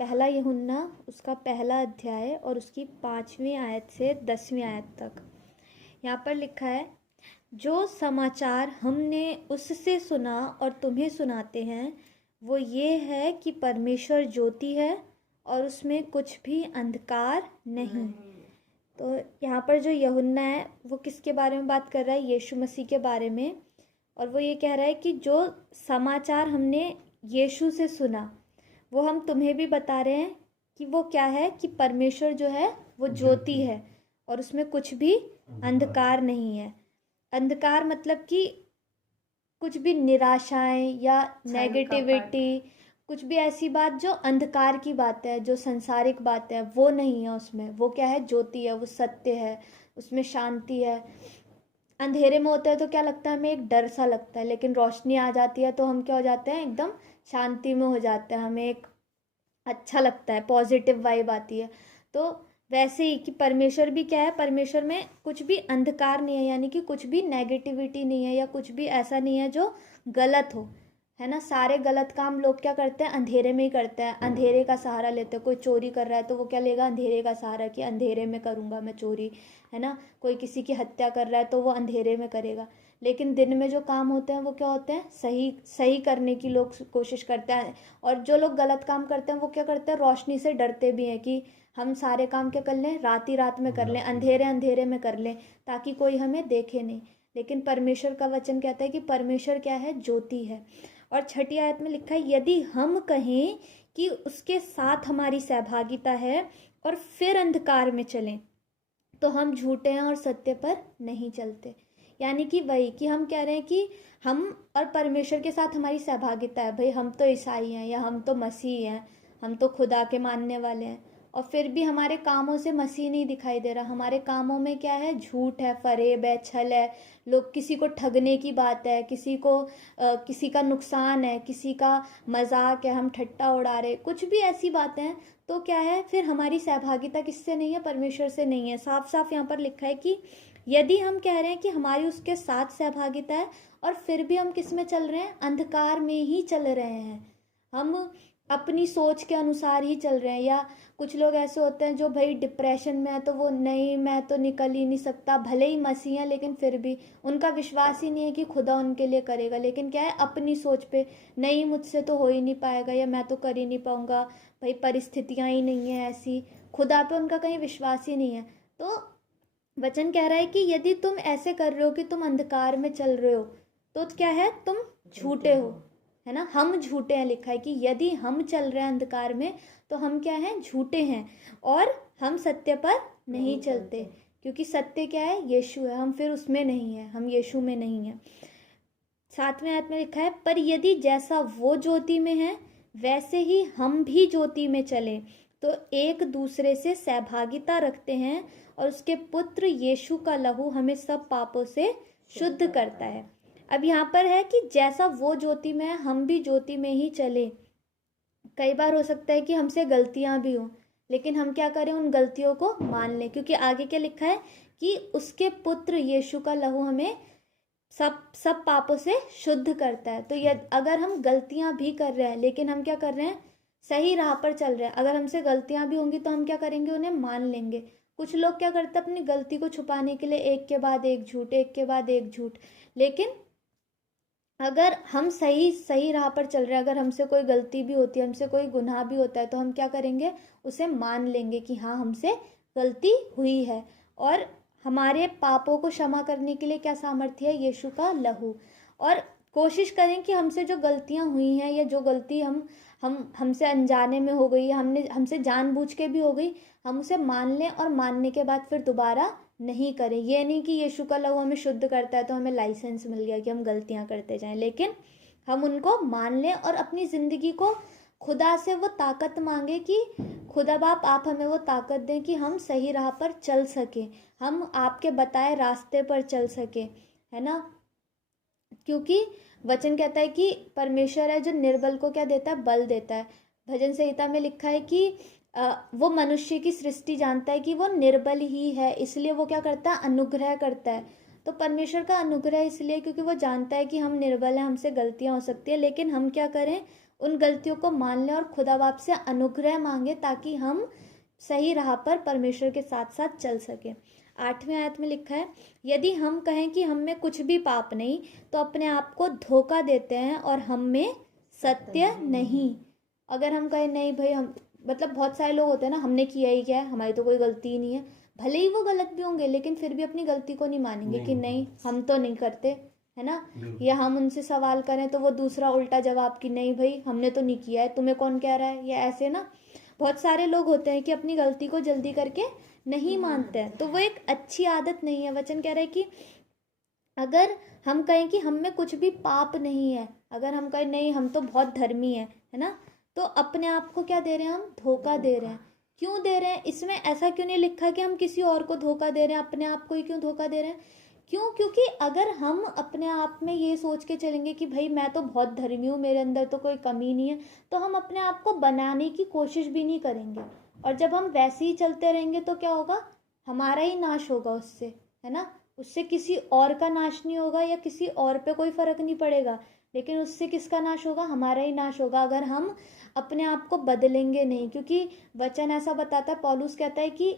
पहला यूहन्ना उसका पहला अध्याय और उसकी 5वीं आयत से 10वीं आयत तक। यहाँ पर लिखा है, जो समाचार हमने उससे सुना और तुम्हें सुनाते हैं वो ये है कि परमेश्वर ज्योति है और उसमें कुछ भी अंधकार नहीं। तो यहाँ पर जो यूहन्ना है वो किसके बारे में बात कर रहा है? यीशु मसीह के बारे में। और वो ये कह रहा है कि जो समाचार हमने यीशु से सुना वो हम तुम्हें भी बता रहे हैं कि वो क्या है, कि परमेश्वर जो है वो ज्योति है और उसमें कुछ भी अंधकार नहीं है। अंधकार मतलब कि कुछ भी निराशाएं या नेगेटिविटी, कुछ भी ऐसी बात जो अंधकार की बात है, जो सांसारिक बात है, वो नहीं है उसमें। वो क्या है? ज्योति है, वो सत्य है, उसमें शांति है। अंधेरे में होता है तो क्या लगता है हमें? एक डर सा लगता है, लेकिन रोशनी आ जाती है तो हम क्या हो जाते हैं? एकदम शांति में हो जाते हैं, हमें एक अच्छा लगता है, पॉजिटिव वाइब आती है। तो वैसे ही कि परमेश्वर भी क्या है, परमेश्वर में कुछ भी अंधकार नहीं है, यानी कि कुछ भी नेगेटिविटी नहीं है या कुछ भी ऐसा नहीं है जो गलत हो, है ना। सारे गलत काम लोग क्या करते हैं? अंधेरे में ही करते हैं, अंधेरे का सहारा लेते हैं। कोई चोरी कर रहा है तो वो क्या लेगा? अंधेरे का सहारा, कि अंधेरे में करूँगा मैं चोरी, है ना। कोई किसी की हत्या कर रहा है तो वो अंधेरे में करेगा। लेकिन दिन में जो काम होते हैं वो क्या होते हैं? सही सही करने की लोग कोशिश करते हैं। और जो लोग गलत काम करते हैं वो क्या करते हैं? रोशनी से डरते भी हैं कि हम सारे काम क्या कर लें? रात ही रात में कर लें, अंधेरे अंधेरे में कर लें, ताकि कोई हमें देखे नहीं। लेकिन परमेश्वर का वचन कहता है कि परमेश्वर क्या है? ज्योति है। और 6ठी आयत में लिखा है, यदि हम कहें कि उसके साथ हमारी सहभागिता है और फिर अंधकार में चलें तो हम झूठे हैं और सत्य पर नहीं चलते। यानी कि वही कि हम कह रहे हैं कि हम और परमेश्वर के साथ हमारी सहभागिता है, भाई हम तो ईसाई हैं या हम तो मसीह हैं, हम तो खुदा के मानने वाले हैं, और फिर भी हमारे कामों से मसीह नहीं दिखाई दे रहा। हमारे कामों में क्या है? झूठ है, फरेब है, छल है, लोग किसी को ठगने की बात है, किसी को किसी का नुकसान है, किसी का मजाक है, हम ठट्टा उड़ा रहे, कुछ भी ऐसी बातें हैं। तो क्या है? फिर हमारी सहभागिता किससे नहीं है? परमेश्वर से नहीं है। साफ साफ यहाँ पर लिखा है कि यदि हम कह रहे हैं कि हमारी उसके साथ सहभागिता है और फिर भी हम किस में चल रहे हैं? अंधकार में ही चल रहे हैं, हम अपनी सोच के अनुसार ही चल रहे हैं। या कुछ लोग ऐसे होते हैं जो भाई डिप्रेशन में है तो वो नहीं, मैं तो निकल ही नहीं सकता, भले ही मसीह है लेकिन फिर भी उनका विश्वास ही नहीं है कि खुदा उनके लिए करेगा। लेकिन क्या है? अपनी सोच पे, नहीं मुझसे तो हो ही नहीं पाएगा, या मैं तो कर ही नहीं पाऊंगा, भाई परिस्थितियां ही नहीं है ऐसी, खुदा पे उनका कहीं विश्वास ही नहीं है। तो वचन कह रहा है कि यदि तुम ऐसे कर रहे हो कि तुम अंधकार में चल रहे हो तो क्या है? तुम झूठे हो, है ना। हम झूठे हैं, लिखा है कि यदि हम चल रहे हैं अंधकार में तो हम क्या हैं? झूठे हैं और हम सत्य पर नहीं चलते, क्योंकि सत्य क्या है? यीशु है। हम फिर उसमें नहीं है, हम यीशु में नहीं है। 7वें आयत में लिखा है, पर यदि जैसा वो ज्योति में है वैसे ही हम भी ज्योति में चलें तो एक दूसरे से सहभागिता रखते हैं और उसके पुत्र यीशु का लहू हमें सब पापों से शुद्ध करता है। अब यहाँ पर है कि जैसा वो ज्योति में है हम भी ज्योति में ही चले। कई बार हो सकता है कि हमसे गलतियां भी हों, लेकिन हम क्या करें? उन गलतियों को मान लें, क्योंकि आगे क्या लिखा है कि उसके पुत्र यीशु का लहू हमें सब पापों से शुद्ध करता है। तो यदि अगर हम गलतियां भी कर रहे हैं लेकिन हम क्या कर रहे हैं? सही राह पर चल रहे हैं। अगर हमसे गलतियां भी होंगी तो हम क्या करेंगे? उन्हें मान लेंगे। कुछ लोग क्या करते हैं? अपनी गलती को छुपाने के लिए एक के बाद एक झूठ, एक के बाद एक झूठ। लेकिन अगर हम सही सही राह पर चल रहे हैं, अगर हमसे कोई गलती भी होती है, हमसे कोई गुनाह भी होता है, तो हम क्या करेंगे? उसे मान लेंगे कि हाँ हमसे गलती हुई है। और हमारे पापों को क्षमा करने के लिए क्या सामर्थ्य है? यीशु का लहू। और कोशिश करें कि हमसे जो गलतियां हुई हैं या जो गलती हमसे अनजाने में हो गई, हमसे जानबूझ के भी हो गई, हम उसे मान लें और मानने के बाद फिर दोबारा नहीं करें। ये नहीं कि यीशु का लहू हमें शुद्ध करता है तो हमें लाइसेंस मिल गया कि हम गलतियां करते जाएं, लेकिन हम उनको मान लें और अपनी ज़िंदगी को खुदा से वो ताकत मांगे कि खुदा बाप आप हमें वो ताकत दें कि हम सही राह पर चल सकें, हम आपके बताए रास्ते पर चल सकें, है ना। क्योंकि वचन कहता है कि परमेश्वर है जो निर्बल को क्या देता है? बल देता है। भजन संहिता में लिखा है कि वो मनुष्य की सृष्टि जानता है कि वो निर्बल ही है, इसलिए वो क्या करता है? अनुग्रह करता है। तो परमेश्वर का अनुग्रह इसलिए क्योंकि वो जानता है कि हम निर्बल हैं, हमसे गलतियां हो सकती है, लेकिन हम क्या करें? उन गलतियों को मान लें और खुदा बाप से अनुग्रह मांगे ताकि हम सही राह पर परमेश्वर के साथ साथ चल सके। 8वीं आयत में लिखा है, यदि हम कहें कि हम में कुछ भी पाप नहीं तो अपने आप को धोखा देते हैं और हम में सत्य नहीं। अगर हम कहें नहीं भाई हम, मतलब बहुत सारे लोग होते हैं ना, हमने किया ही क्या है, हमारी तो कोई गलती ही नहीं है, भले ही वो गलत भी होंगे लेकिन फिर भी अपनी गलती को नहीं मानेंगे कि नहीं हम तो नहीं करते, है ना। या हम उनसे सवाल करें तो वो दूसरा उल्टा जवाब कि नहीं भाई हमने तो नहीं किया है, तुम्हें कौन कह रहा है, या ऐसे ना बहुत सारे लोग होते हैं कि अपनी गलती को जल्दी करके नहीं मानते हैं। तो वो एक अच्छी आदत नहीं है। वचन कह रहा है कि अगर हम कहें कि हम में कुछ भी पाप नहीं है, अगर हम कहें नहीं हम तो बहुत धर्मी है ना, तो अपने आप को क्या दे रहे हैं, हम धोखा दे रहे हैं। क्यों दे रहे हैं, इसमें ऐसा क्यों नहीं लिखा कि हम किसी और को धोखा दे रहे हैं, अपने आप को ही क्यों धोखा दे रहे हैं? क्यों? क्योंकि अगर हम अपने आप में ये सोच के चलेंगे कि भाई मैं तो बहुत धर्मी हूँ, मेरे अंदर तो कोई कमी नहीं है, तो हम अपने आप को बनाने की कोशिश भी नहीं करेंगे। और जब हम वैसे ही चलते रहेंगे तो क्या होगा, हमारा ही नाश होगा उससे, है ना। उससे किसी और का नाश नहीं होगा या किसी और पे कोई फर्क नहीं पड़ेगा, लेकिन उससे किसका नाश होगा, हमारा ही नाश होगा अगर हम अपने आप को बदलेंगे नहीं। क्योंकि वचन ऐसा बताता है, पौलुस कहता है कि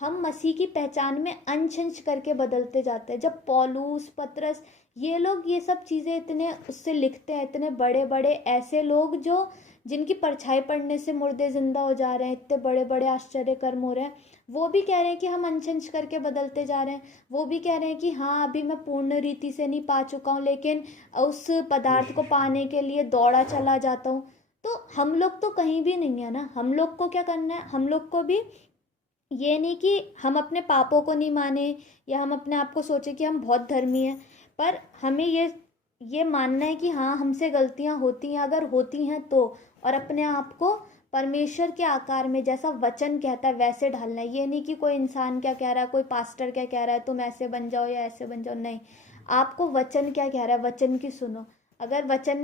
हम मसीह की पहचान में अंश अंश करके बदलते जाते हैं। जब पौलुस, पतरस, ये लोग ये सब चीज़ें इतने उससे लिखते हैं, इतने बड़े बड़े ऐसे लोग जो जिनकी परछाई पड़ने से मुर्दे जिंदा हो जा रहे हैं, इतने बड़े बड़े आश्चर्य कर्म हो रहे हैं, वो भी कह रहे हैं कि हम अंश अंश करके बदलते जा रहे हैं। वो भी कह रहे हैं कि हाँ अभी मैं पूर्ण रीति से नहीं पा चुका हूँ, लेकिन उस पदार्थ को पाने के लिए दौड़ा चला जाता हूँ। तो हम लोग तो कहीं भी नहीं है ना। हम लोग को क्या करना है, हम लोग को भी ये नहीं कि हम अपने पापों को नहीं माने या हम अपने आप को सोचे कि हम बहुत धर्मी हैं, पर हमें ये मानना है कि हाँ हमसे गलतियाँ होती हैं, अगर होती हैं तो, और अपने आप को परमेश्वर के आकार में जैसा वचन कहता है वैसे ढालना है। ये नहीं कि कोई इंसान क्या कह रहा है, कोई पास्टर क्या कह रहा है, तुम ऐसे बन जाओ या ऐसे बन जाओ, नहीं। आपको वचन क्या कह रहा है, वचन की सुनो। अगर वचन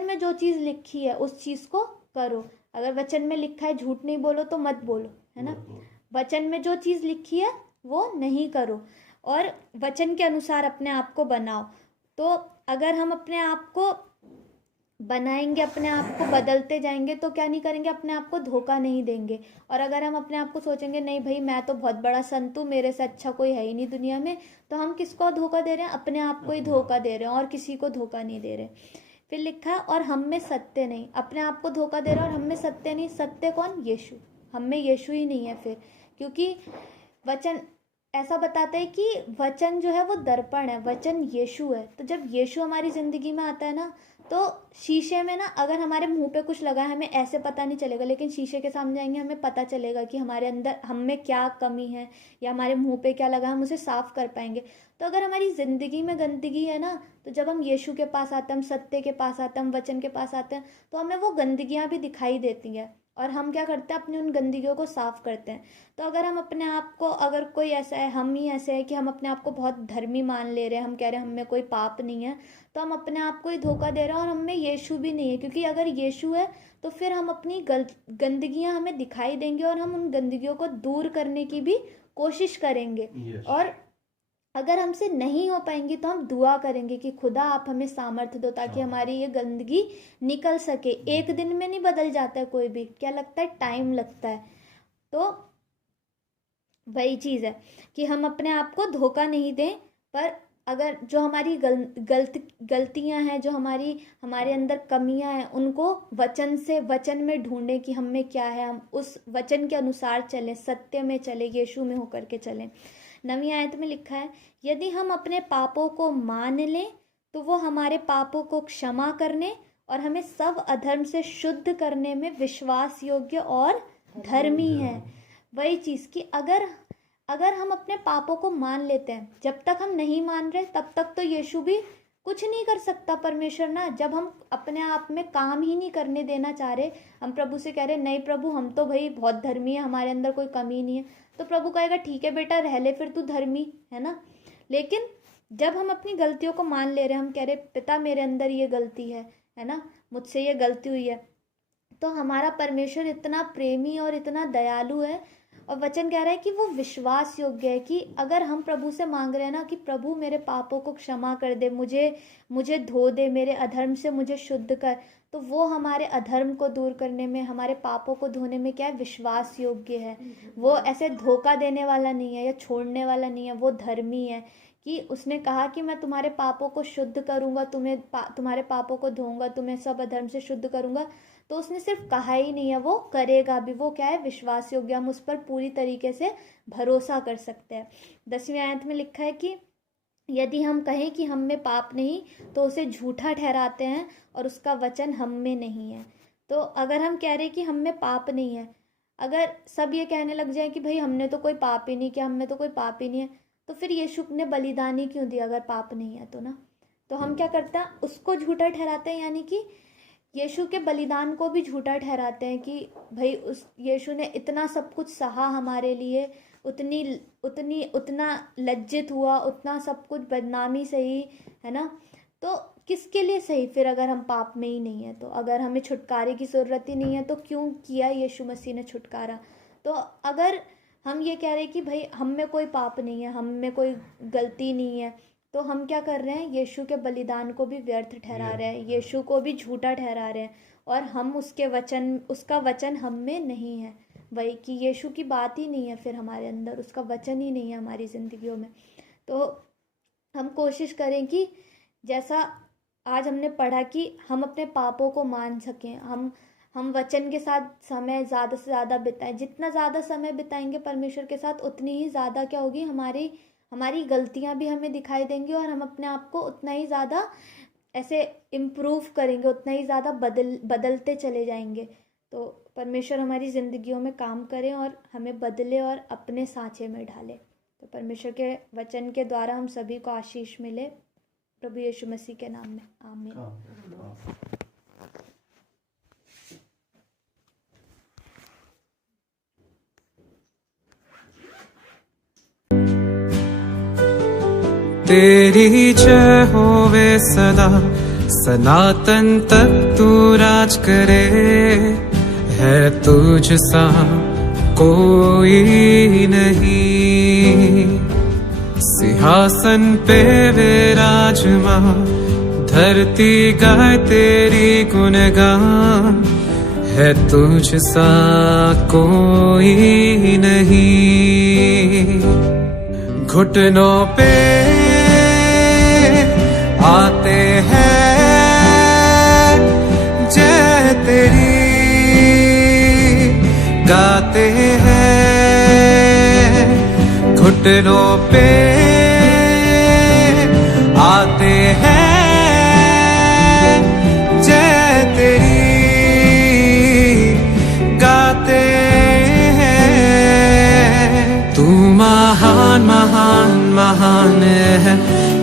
में जो चीज़ लिखी है उस चीज़ को करो। अगर वचन में लिखा है झूठ नहीं बोलो तो मत बोलो, है ना। वचन में जो चीज़ लिखी है वो नहीं करो और वचन के अनुसार अपने आप को बनाओ। तो अगर हम अपने आप को बनाएंगे, अपने आप को बदलते जाएंगे, तो क्या नहीं करेंगे, अपने आप को धोखा नहीं देंगे। और अगर हम अपने आप को सोचेंगे नहीं भाई मैं तो बहुत बड़ा संत हूँ, मेरे से अच्छा कोई है ही नहीं दुनिया में, तो हम किसको धोखा दे रहे हैं, अपने आप को ही धोखा दे रहे हैं और किसी को धोखा नहीं दे रहे। फिर लिखा है और हम में सत्य नहीं, अपने आप को धोखा दे रहे हैं और हम में सत्य नहीं। सत्य कौन, यीशु। हम में यीशु ही नहीं है फिर, क्योंकि वचन ऐसा बताता है कि वचन जो है वो दर्पण है, वचन यीशु है। तो जब यीशु हमारी ज़िंदगी में आता है ना, तो शीशे में ना अगर हमारे मुंह पे कुछ लगा है हमें ऐसे पता नहीं चलेगा, लेकिन शीशे के सामने जाएंगे हमें पता चलेगा कि हमारे अंदर हम में क्या कमी है या हमारे मुंह पे क्या लगा, हम उसे साफ कर पाएंगे। तो अगर हमारी ज़िंदगी में गंदगी है ना, तो जब हम यीशु के पास आते हैं, हम सत्य के पास आते हैं, हम वचन के पास आते हैं, तो हमें वो गंदगियाँ भी दिखाई देती हैं और हम क्या करते हैं, अपनी उन गंदगियों को साफ करते हैं। तो अगर हम अपने आप को, अगर कोई ऐसा है, हम ही ऐसे है कि हम अपने आप को बहुत धर्मी मान ले रहे हैं, हम कह रहे हैं हम में कोई पाप नहीं है, तो हम अपने आप को ही धोखा दे रहे हैं और हम में यीशु भी नहीं है। क्योंकि अगर यीशु है तो फिर हम अपनी गंदगियां हमें दिखाई देंगे और हम उन गंदगियों को दूर करने की भी कोशिश करेंगे। और अगर हमसे नहीं हो पाएंगी तो हम दुआ करेंगे कि खुदा आप हमें सामर्थ्य दो ताकि हमारी ये गंदगी निकल सके। एक दिन में नहीं बदल जाता है कोई भी, क्या लगता है, टाइम लगता है। तो वही चीज़ है कि हम अपने आप को धोखा नहीं दें, पर अगर जो हमारी गलतियां हैं, जो हमारे अंदर कमियां हैं, उनको वचन में ढूंढें कि हम में क्या है, हम उस वचन के अनुसार चलें, सत्य में चलें, यीशु में होकर के चलें। 9वीं आयत में लिखा है, यदि हम अपने पापों को मान लें तो वो हमारे पापों को क्षमा करने और हमें सब अधर्म से शुद्ध करने में विश्वास योग्य और धर्मी है। वही चीज़ कि अगर हम अपने पापों को मान लेते हैं, जब तक हम नहीं मान रहे तब तक तो यीशु भी कुछ नहीं कर सकता, परमेश्वर ना। जब हम अपने आप में काम ही नहीं करने देना चाह रहे, हम प्रभु से कह रहे नहीं प्रभु हम तो भाई बहुत धर्मी है, हमारे अंदर कोई कमी नहीं है, तो प्रभु कहेगा ठीक है बेटा रह ले फिर तू धर्मी, है ना। लेकिन जब हम अपनी गलतियों को मान ले रहे, हम कह रहे पिता मेरे अंदर ये गलती है ना, मुझसे ये गलती हुई है, तो हमारा परमेश्वर इतना प्रेमी और इतना दयालु है। और वचन कह रहा है कि वो विश्वास योग्य है कि अगर हम प्रभु से मांग रहे हैं ना कि प्रभु मेरे पापों को क्षमा कर दे, मुझे धो दे, मेरे अधर्म से मुझे शुद्ध कर, तो वो हमारे अधर्म को दूर करने में, हमारे पापों को धोने में क्या है, विश्वास योग्य है। वो ऐसे धोखा देने वाला नहीं है या छोड़ने वाला नहीं है, वो धर्मी है कि उसने कहा कि मैं तुम्हारे पापों को शुद्ध करूँगा, तुम्हारे पापों को धोऊंगा, तुम्हें सब अधर्म से शुद्ध करूँगा। तो उसने सिर्फ कहा ही नहीं है, वो करेगा भी। वो क्या है, विश्वास योग्य, हम उस पर पूरी तरीके से भरोसा कर सकते हैं। 10वीं आयत में लिखा है कि यदि हम कहें कि हम में पाप नहीं तो उसे झूठा ठहराते हैं और उसका वचन हम में नहीं है। तो अगर हम कह रहे हैं कि हम में पाप नहीं है, अगर सब ये कहने लग जाए कि भाई हमने तो कोई पाप ही नहीं किया, हम में तो कोई पाप ही नहीं है, तो फिर यीशु ने बलिदान ही क्यों दिया अगर पाप नहीं है तो ना। तो हम क्या करते हैं, उसको झूठा ठहराते हैं, यानी कि यीशु के बलिदान को भी झूठा ठहराते हैं कि भाई उस यीशु ने इतना सब कुछ सहा हमारे लिए, उतना लज्जित हुआ, उतना सब कुछ बदनामी सही, है ना। तो किसके लिए सही फिर अगर हम पाप में ही नहीं है तो, अगर हमें छुटकारे की ज़रूरत ही नहीं है तो क्यों किया यीशु मसीह ने छुटकारा। तो अगर हम ये कह रहे हैं कि भाई हम में कोई पाप नहीं है, हम में कोई गलती नहीं है, तो हम क्या कर रहे हैं, यीशु के बलिदान को भी व्यर्थ ठहरा रहे हैं, यीशु को भी झूठा ठहरा रहे हैं, और हम उसका वचन हम में नहीं है। वही कि यीशु की बात ही नहीं है फिर हमारे अंदर, उसका वचन ही नहीं है हमारी ज़िंदगियों में। तो हम कोशिश करें कि जैसा आज हमने पढ़ा कि हम अपने पापों को मान सकें, हम वचन के साथ समय ज़्यादा से ज़्यादा बिताएं। जितना ज़्यादा समय बिताएंगे परमेश्वर के साथ, उतनी ही ज़्यादा क्या होगी, हमारी गलतियां भी हमें दिखाई देंगी, और हम अपने आप को उतना ही ज़्यादा ऐसे इम्प्रूव करेंगे, उतना ही ज़्यादा बदलते चले जाएंगे। तो परमेश्वर हमारी ज़िंदगियों में काम करें और हमें बदले और अपने सांचे में डाले। तो परमेश्वर के वचन के द्वारा हम सभी को आशीष मिले, प्रभु यीशु मसीह के नाम में, आमीन। तेरी जय होवे सदा, सनातन तक तू राज करे। है तुझ सा कोई नहीं, सिंहासन पे विराजमान, धरती गाए तेरी गुणगान। है तुझ सा कोई नहीं, घुटनों पे आते हैं जय तेरी, गाते हैं। घुटनों पे आते हैं जय तेरी, गाते हैं। तू महान महान महान है,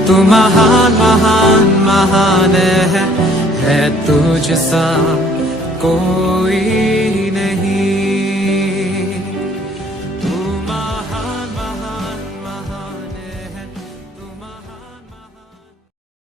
तू महान महान महान है तुझ सा कोई नहीं।